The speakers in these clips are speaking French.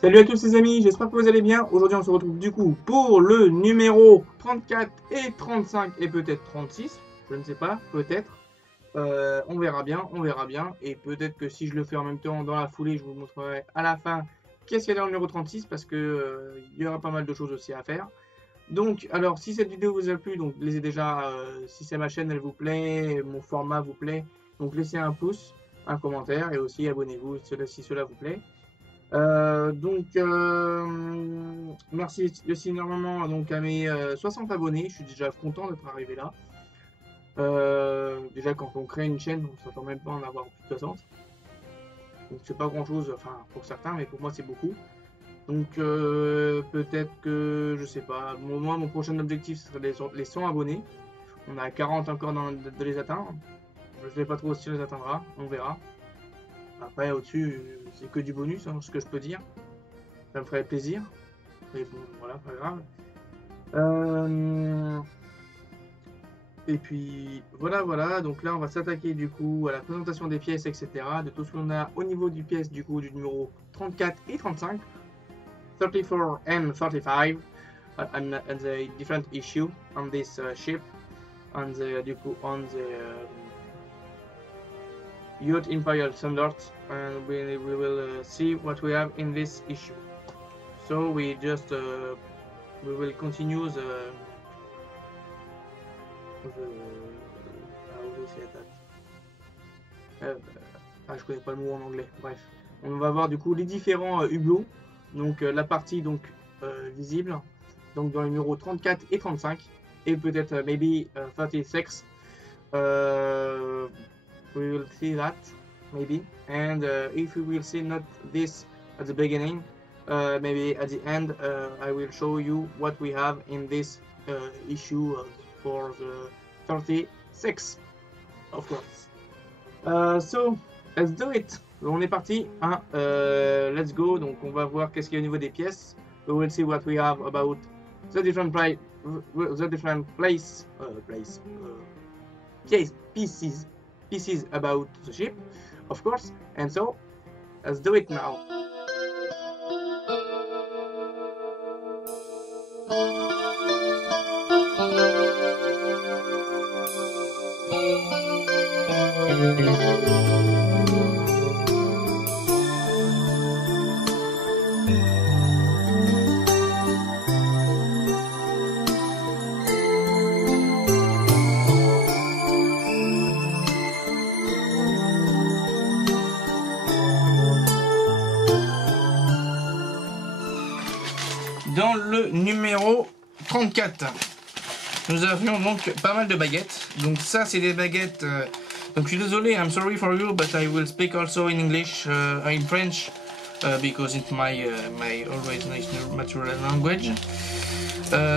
Salut à tous les amis, j'espère que vous allez bien. Aujourd'hui on se retrouve du coup pour le numéro 34 et 35 et peut-être 36. Je ne sais pas, peut-être. On verra bien, on verra bien. Et peut-être que si je le fais en même temps dans la foulée, je vous montrerai à la fin qu'est-ce qu'il y a dans le numéro 36 parce que il y aura pas mal de choses aussi à faire. Donc, alors si cette vidéo vous a plu, donc laissez déjà, si c'est ma chaîne, elle vous plaît, mon format vous plaît, donc laissez un pouce, un commentaire et aussi abonnez-vous si cela vous plaît. Merci aussi énormément donc, à mes 60 abonnés. Je suis déjà content d'être arrivé là. Déjà, quand on crée une chaîne, on ne s'attend même pas à en avoir plus de 60. Donc, c'est pas grand chose, enfin, pour certains, mais pour moi, c'est beaucoup. Donc, peut-être que, je sais pas, moi, mon prochain objectif, ce serait les 100 abonnés. On a 40 encore de les atteindre. Je ne sais pas trop si on les atteindra, on verra. Après, au-dessus, c'est que du bonus, hein, ce que je peux dire. Ça me ferait plaisir. Mais bon, voilà, pas grave. Et puis, voilà. Donc là, on va s'attaquer du coup à la présentation des pièces, etc. De tout ce qu'on a au niveau du pièce, du coup, du numéro 34 et 35. 34 and 35. And the different issue on this ship. On the, du coup, on the Youth Imperial Standards. And we will see what we have in this issue. So we just we will continue the how do you say that? Je connais pas le mot en anglais. Bref, on va voir du coup les différents hublots. Donc la partie donc visible. Donc dans le numéro 34 et 35 et peut-être maybe 36. We will see that maybe, and if we will see not this at the beginning. Maybe at the end I will show you what we have in this issue for the 36, of course. So let's do it. On est parti, hein. Let's go. Donc on va voir qu'est-ce qu'il y a au niveau des pièces. We will see what we have about the different pieces about the ship, of course. And so let's do it now. Dans le numéro 34, nous avions donc pas mal de baguettes. Donc ça, c'est des baguettes. Donc je suis désolé, I'm sorry for you, but I will speak also in English, in French, because it's my always nice natural language,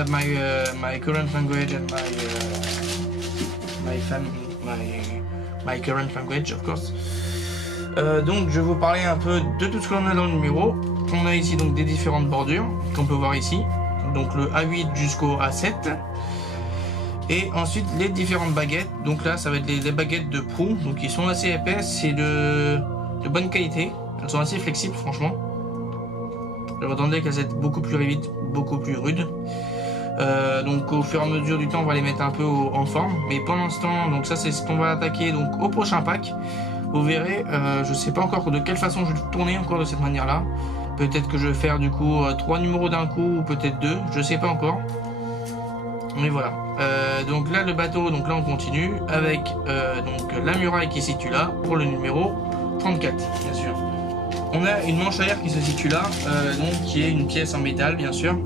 my current language and my current language, of course. Donc je vais vous parler un peu de tout ce qu'on a dans le numéro. On a ici donc des différentes bordures qu'on peut voir ici, donc le A8 jusqu'au A7, et ensuite les différentes baguettes. Donc là ça va être les baguettes de proue, donc ils sont assez épaisses et de bonne qualité, elles sont assez flexibles franchement. Je m'attendais qu'elles soient beaucoup plus vite, beaucoup plus rudes. Donc au fur et à mesure du temps on va les mettre un peu en forme, mais pour l'instant donc ça c'est ce qu'on va attaquer donc au prochain pack. Vous verrez, je sais pas encore de quelle façon je vais tourner encore de cette manière là. Peut-être que je vais faire du coup 3 numéros d'un coup ou peut-être 2, je sais pas encore. Mais voilà. Donc là le bateau, donc là on continue avec donc la muraille qui se situe là pour le numéro 34 bien sûr. On a une manche à air qui se situe là, donc qui est une pièce en métal bien sûr,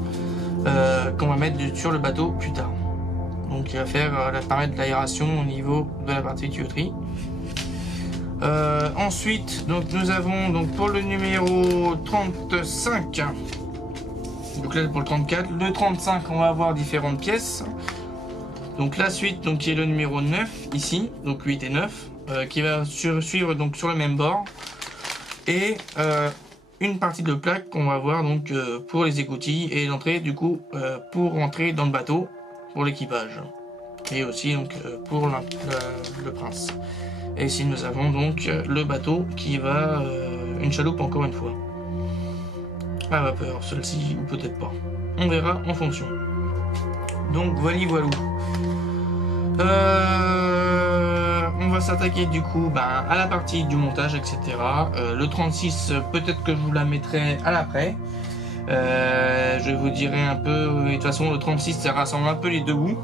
qu'on va mettre sur le bateau plus tard. Donc qui va faire permettre de l'aération au niveau de la partie tuyauterie. Ensuite donc nous avons donc pour le numéro 35, donc là pour le 34, le 35 on va avoir différentes pièces. Donc la suite donc qui est le numéro 9 ici, donc 8 et 9, qui va suivre donc sur le même bord, et une partie de plaque qu'on va avoir donc pour les écoutilles et l'entrée du coup pour rentrer dans le bateau pour l'équipage, et aussi donc pour le prince. Et ici nous avons donc le bateau qui va, une chaloupe encore une fois. à vapeur, celle-ci ou peut-être pas. On verra en fonction. Donc voilà, voilou. On va s'attaquer du coup à la partie du montage, etc. Le 36, peut-être que je vous la mettrai à l'après. Je vous dirai un peu, de toute façon le 36 ça rassemble un peu les deux bouts,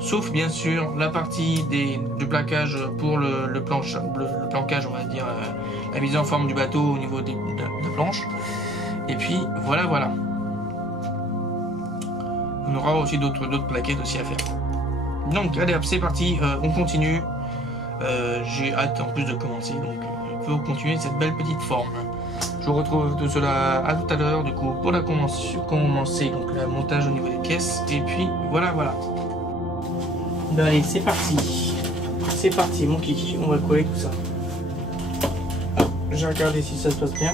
sauf bien sûr la partie du plaquage pour le plancage, on va dire, la mise en forme du bateau au niveau de planches. Et puis voilà. On aura aussi d'autres plaquettes aussi à faire. Donc allez hop, c'est parti, on continue. J'ai hâte en plus de commencer, donc on peut continuer cette belle petite forme. Je vous retrouve tout cela à tout à l'heure du coup pour la commencer donc le montage au niveau des pièces, et puis voilà. Ben allez, c'est parti mon kiki, on va coller tout ça. J'ai regardé si ça se passe bien.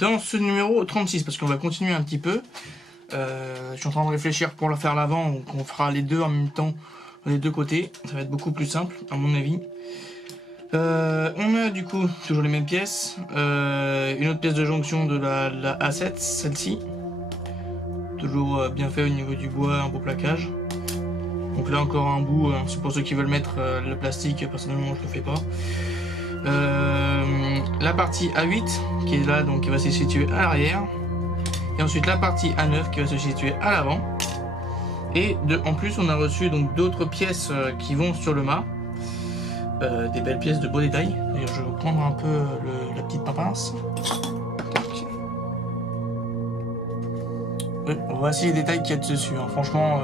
dans ce numéro 36, parce qu'on va continuer un petit peu. Je suis en train de réfléchir pour faire l'avant, donc on fera les deux en même temps, les deux côtés. Ça va être beaucoup plus simple, à mon avis. On a du coup toujours les mêmes pièces. Une autre pièce de jonction de la A7, celle-ci. Toujours bien fait au niveau du bois, un beau plaquage. Donc là encore un bout, c'est pour ceux qui veulent mettre le plastique, personnellement je le fais pas. La partie A8 qui est là, donc qui va se situer à l'arrière. Et ensuite la partie A9 qui va se situer à l'avant. Et en plus on a reçu donc d'autres pièces qui vont sur le mât. Des belles pièces de beaux détails. D'ailleurs je vais prendre un peu la petite pince. Voici les détails qu'il y a dessus, hein. Franchement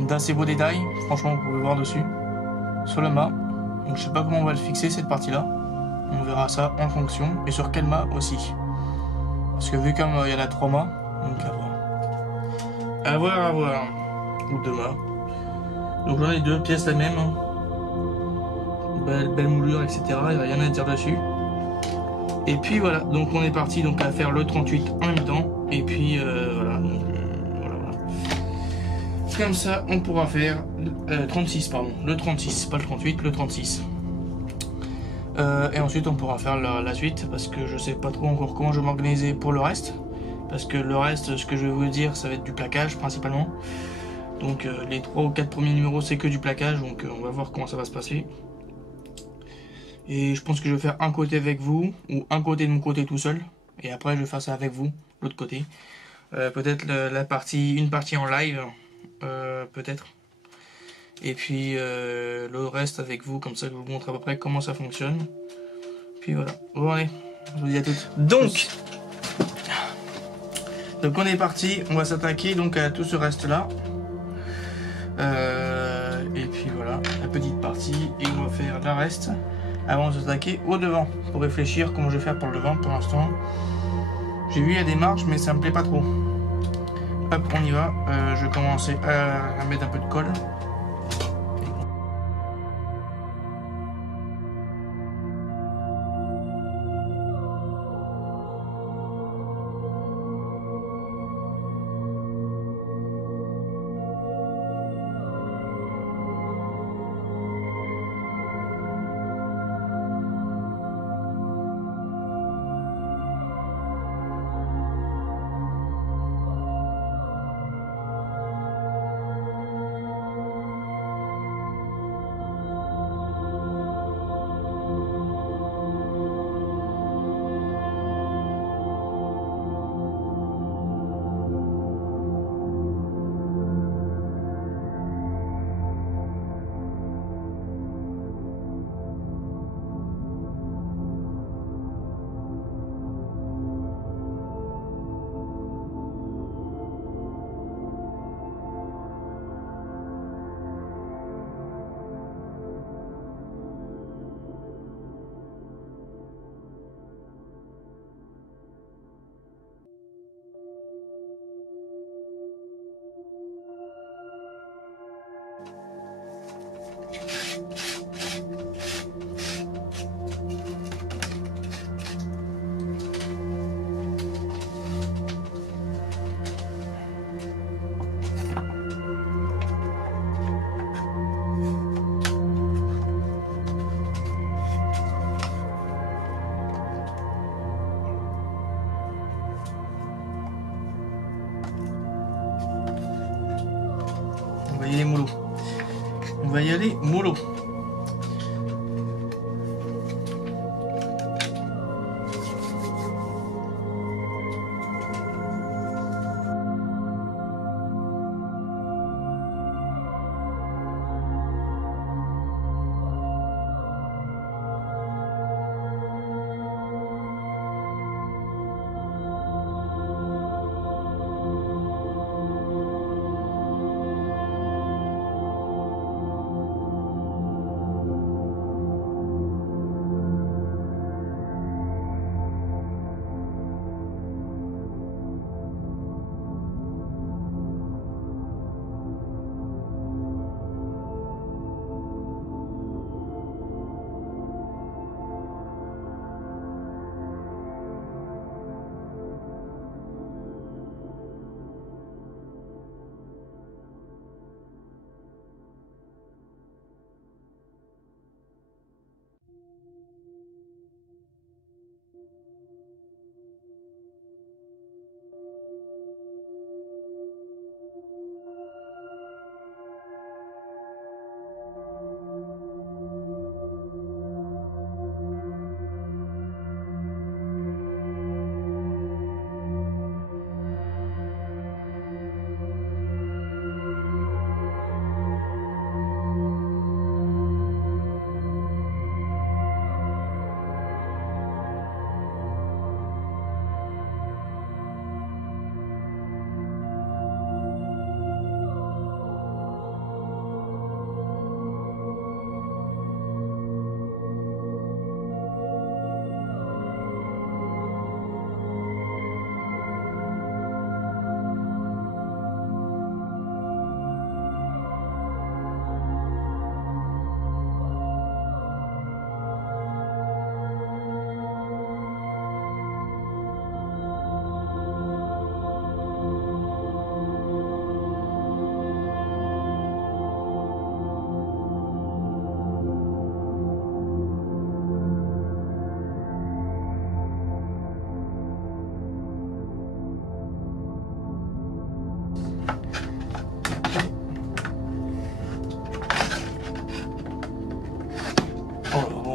d'assez beaux détails, franchement vous pouvez voir dessus sur le mât. Donc je sais pas comment on va le fixer cette partie là, on verra ça en fonction, et sur quel mât aussi, parce que vu comme il y en a 3 mâts, donc à voir, ou 2 mâts. Donc j'en ai 2 pièces la même, hein. Belle moulure, etc. Il n'y a rien à dire dessus. Et puis voilà, donc on est parti donc à faire le 38 en même temps. Et puis voilà, donc, voilà. Comme ça, on pourra faire 36, pardon, le 36, pas le 38, le 36. Et ensuite, on pourra faire la suite, parce que je sais pas trop encore comment je vais m'organiser pour le reste. Parce que le reste, ce que je vais vous dire, ça va être du plaquage principalement. Donc les 3 ou 4 premiers numéros, c'est que du plaquage, donc on va voir comment ça va se passer. Et je pense que je vais faire un côté avec vous, ou un côté de mon côté tout seul. Et après je vais faire ça avec vous, l'autre côté. Peut-être une partie en live, peut-être. Et puis le reste avec vous, comme ça je vous montre à peu près comment ça fonctionne. Puis voilà, bon allez, je vous dis à toutes. Donc on est parti, on va s'attaquer donc à tout ce reste là. Et puis voilà, la petite partie, et on va faire le reste avant de s'attaquer au devant, pour réfléchir comment je vais faire pour le devant. Pour l'instant j'ai vu il y a des marches mais ça me plaît pas trop. Hop, on y va. Je vais commencer à mettre un peu de colle. On va y aller mollo. On va y aller mollo.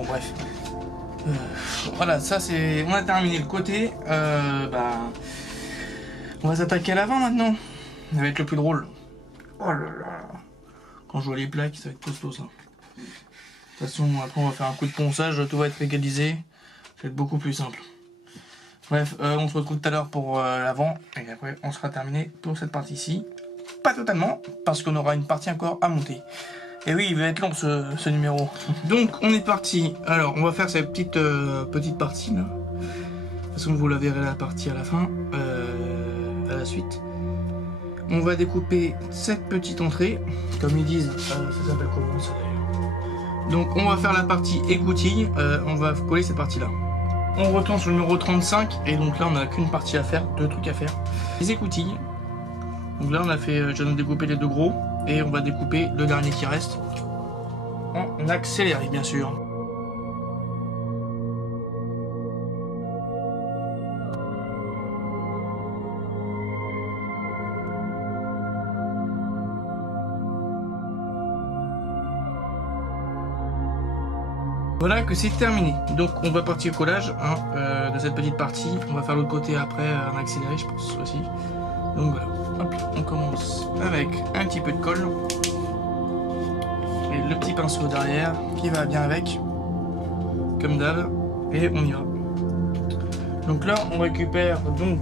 bref. Voilà, ça c'est... On a terminé le côté. On va s'attaquer à l'avant maintenant. Ça va être le plus drôle. Oh là là. Quand je vois les plaques, ça va être costaud ça. De toute façon, après on va faire un coup de ponçage, tout va être égalisé. Ça va être beaucoup plus simple. Bref, on se retrouve tout à l'heure pour l'avant. Et après, on sera terminé pour cette partie-ci. Pas totalement, parce qu'on aura une partie encore à monter. Et oui, il va être long ce numéro. Donc, on est parti. Alors, on va faire cette petite partie là. De toute façon, vous la verrez la partie à la fin, à la suite. On va découper cette petite entrée. Comme ils disent, ça s'appelle comment ça d'ailleurs? Donc, on va faire la partie écoutille. On va coller cette partie-là. On retourne sur le numéro 35. Et donc là, on n'a qu'une partie à faire, 2 trucs à faire. Les écoutilles. Donc là, on a fait, je viens de découper les 2 gros. Et on va découper le dernier qui reste en accéléré, bien sûr. Voilà que c'est terminé. Donc on va partir au collage de cette petite partie. On va faire l'autre côté après en accéléré, je pense aussi. Donc voilà. Hop, on commence avec un petit peu de colle. Et le petit pinceau derrière qui va bien avec. Comme d'hab. Et on y va. Donc là on récupère donc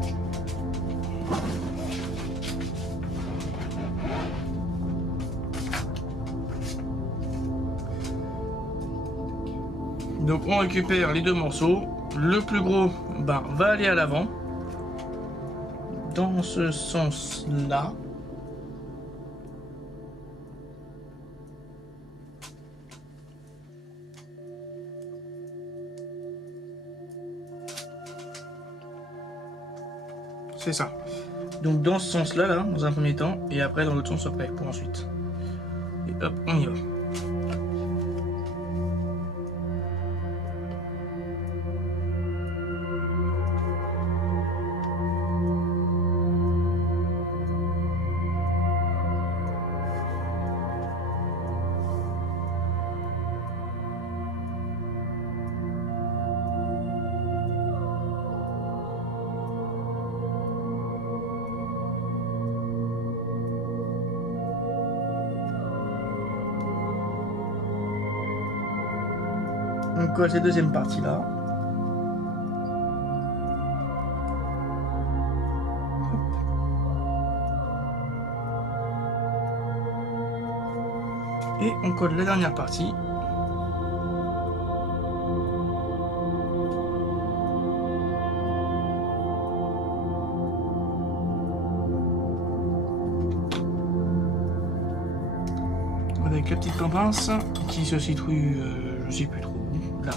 on récupère les 2 morceaux. Le plus gros va aller à l'avant. Dans ce sens-là. C'est ça. Donc dans ce sens-là, là, dans un premier temps, et après dans l'autre sens après, pour ensuite. Et hop, on y va. On colle cette deuxième partie là. Et on colle la dernière partie. Avec la petite pince qui se situe, je sais plus trop où, là.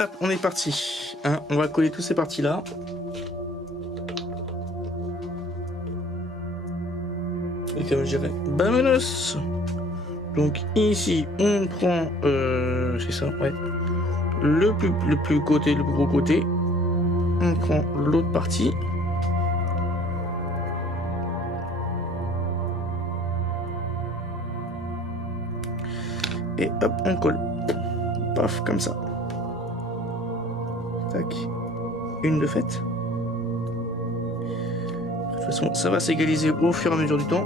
hop, on est parti. Hein, on va coller toutes ces parties-là. Et comme je dirais, vamonos. Donc ici, on prend, c'est ça, ouais, le plus côté, le plus gros côté. On prend l'autre partie. Et hop, on colle. Paf, comme ça. Tac. Une de faite. De toute façon, ça va s'égaliser au fur et à mesure du temps.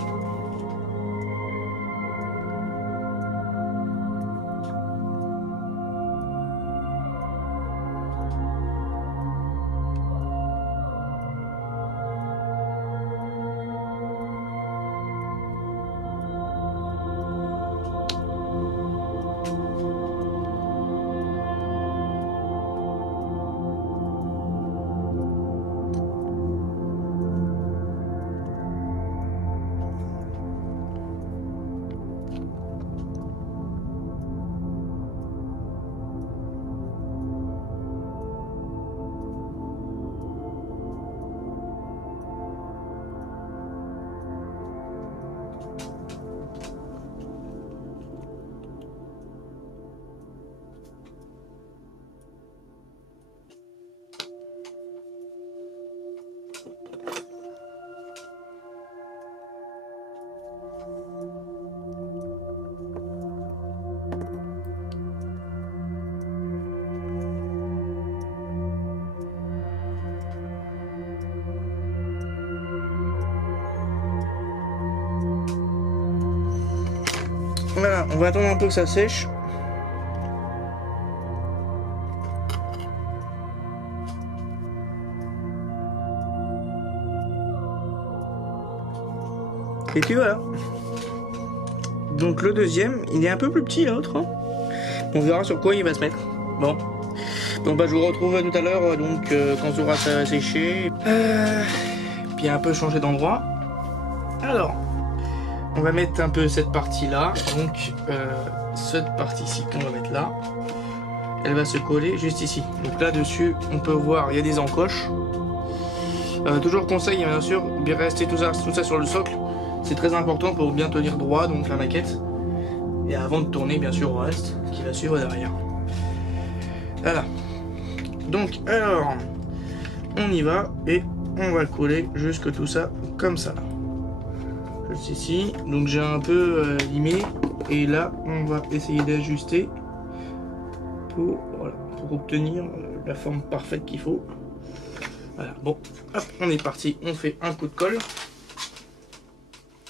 Voilà, on va attendre un peu que ça sèche. Et puis voilà. Donc le deuxième, il est un peu plus petit l'autre. Hein. On verra sur quoi il va se mettre. Bon. Donc bah, je vous retrouve tout à l'heure quand ça aura séché. Puis un peu changé d'endroit. Alors, on va mettre un peu cette partie là. Donc cette partie-ci qu'on va mettre là. Elle va se coller juste ici. Donc là dessus, on peut voir, il y a des encoches. Toujours conseil, bien sûr, bien rester tout ça sur le socle. C'est très important pour bien tenir droit donc la maquette. Et avant de tourner bien sûr au reste qui va suivre derrière. Voilà. Donc alors, on y va et on va coller jusque tout ça comme ça. Juste ici. Donc j'ai un peu limé et là on va essayer d'ajuster pour obtenir la forme parfaite qu'il faut. Voilà. Bon, hop, on est parti. On fait un coup de colle.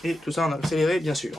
Et tout ça en accéléré, bien sûr.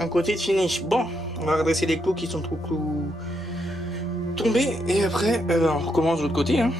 un côté de finish. Bon, on va redresser les clous qui sont trop clous tombés et après on recommence de l'autre côté. Hein.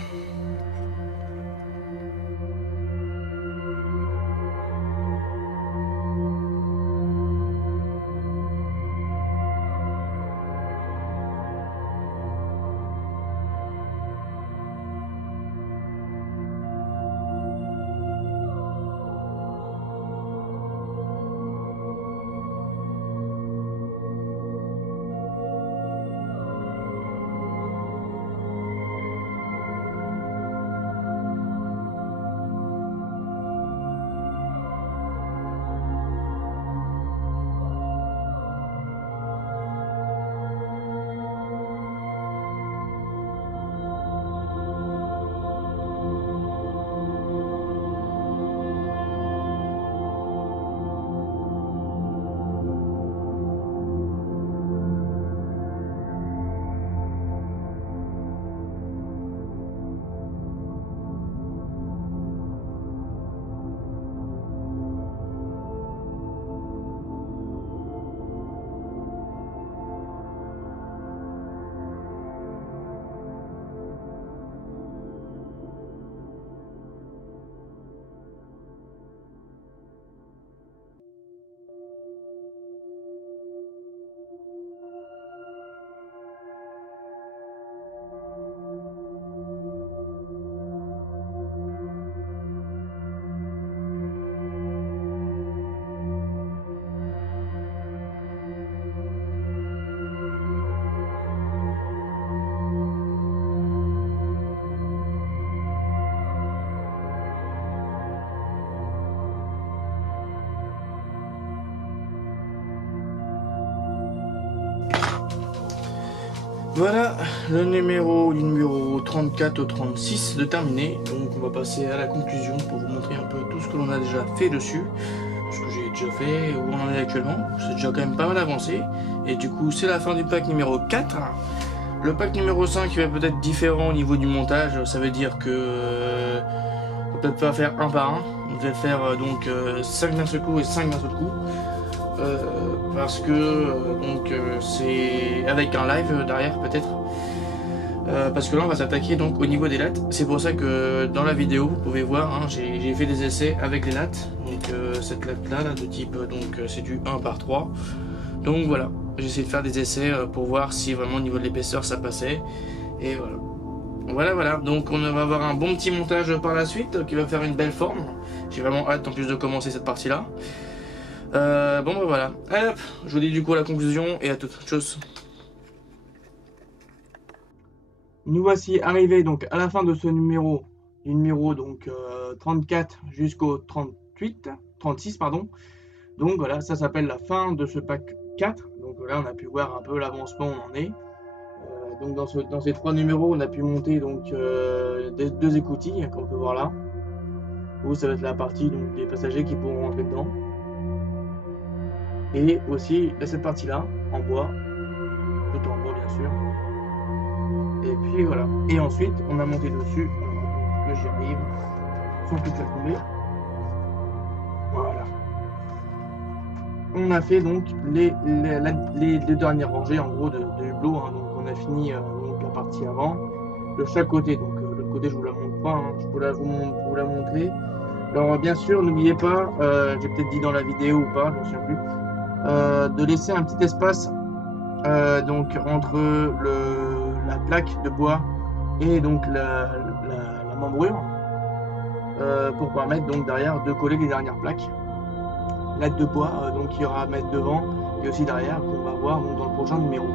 Voilà le numéro 34 au 36 de terminé. Donc on va passer à la conclusion pour vous montrer un peu tout ce que l'on a déjà fait dessus. Ce que j'ai déjà fait, où on en est actuellement. C'est déjà quand même pas mal avancé. Et du coup c'est la fin du pack numéro 4. Le pack numéro 5 va peut-être différent au niveau du montage. Ça veut dire que on va peut-être pas faire un par un. On va faire donc 5 d'un seul coup et 5 d'un seul coup. Parce que c'est avec un live derrière peut-être parce que là on va s'attaquer donc au niveau des lattes. C'est pour ça que dans la vidéo vous pouvez voir hein, j'ai fait des essais avec les lattes, donc cette latte là de type donc c'est du 1 par 3, donc voilà, j'ai essayé de faire des essais pour voir si vraiment au niveau de l'épaisseur ça passait, et voilà, donc on va avoir un bon petit montage par la suite qui va faire une belle forme. J'ai vraiment hâte en plus de commencer cette partie là. Bon bah voilà, allez hop, je vous dis du coup la conclusion et à toute chose. Nous voici arrivés donc à la fin de ce numéro, donc 34 jusqu'au 36 pardon. Donc voilà, ça s'appelle la fin de ce pack 4. Donc là on a pu voir un peu l'avancement où on en est. Donc dans ces 3 numéros on a pu monter donc deux écoutilles comme on peut voir là. Où ça va être la partie donc des passagers qui pourront rentrer dedans. Et aussi cette partie là en bois, tout en bois bien sûr. Et puis voilà, et ensuite on a monté dessus, que j'y arrive sans tout faire tomber. Voilà, on a fait donc les deux dernières rangées en gros de hublots, hein. Donc on a fini donc, la partie avant de chaque côté. Donc l'autre côté je vous la montre pas, hein. Je peux vous la montrer. Alors bien sûr n'oubliez pas, j'ai peut-être dit dans la vidéo ou pas, je ne me souviens plus, de laisser un petit espace donc entre la plaque de bois et donc la membrure pour permettre donc derrière de coller les dernières plaques. Latte de bois donc il y aura à mettre devant et aussi derrière qu'on va voir donc, dans le prochain numéro.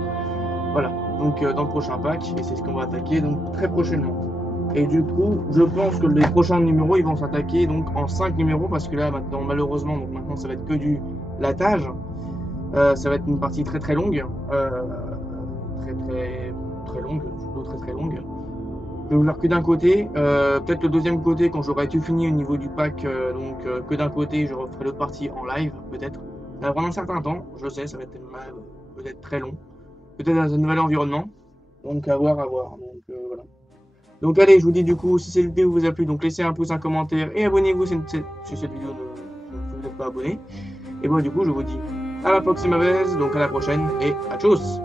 Voilà, donc dans le prochain pack, et c'est ce qu'on va attaquer donc très prochainement. Et du coup, je pense que les prochains numéros, ils vont s'attaquer donc en 5 numéros, parce que là maintenant malheureusement donc maintenant ça va être que du lattage. Ça va être une partie très très longue, très longue, plutôt très longue. Je vais vous faire que d'un côté, peut-être le deuxième côté quand j'aurai tout fini au niveau du pack, que d'un côté je referai l'autre partie en live peut-être. Ça va prendre un certain temps, je sais, ça va être peut-être très long, peut-être dans un nouvel environnement, donc à voir. Donc voilà. Donc allez, je vous dis du coup, si cette vidéo vous a plu, donc laissez un pouce, un commentaire et abonnez-vous si cette vidéo si vous n'êtes pas abonné. Et bon du coup je vous dis à la próxima vez, donc à la prochaine et à tchuss.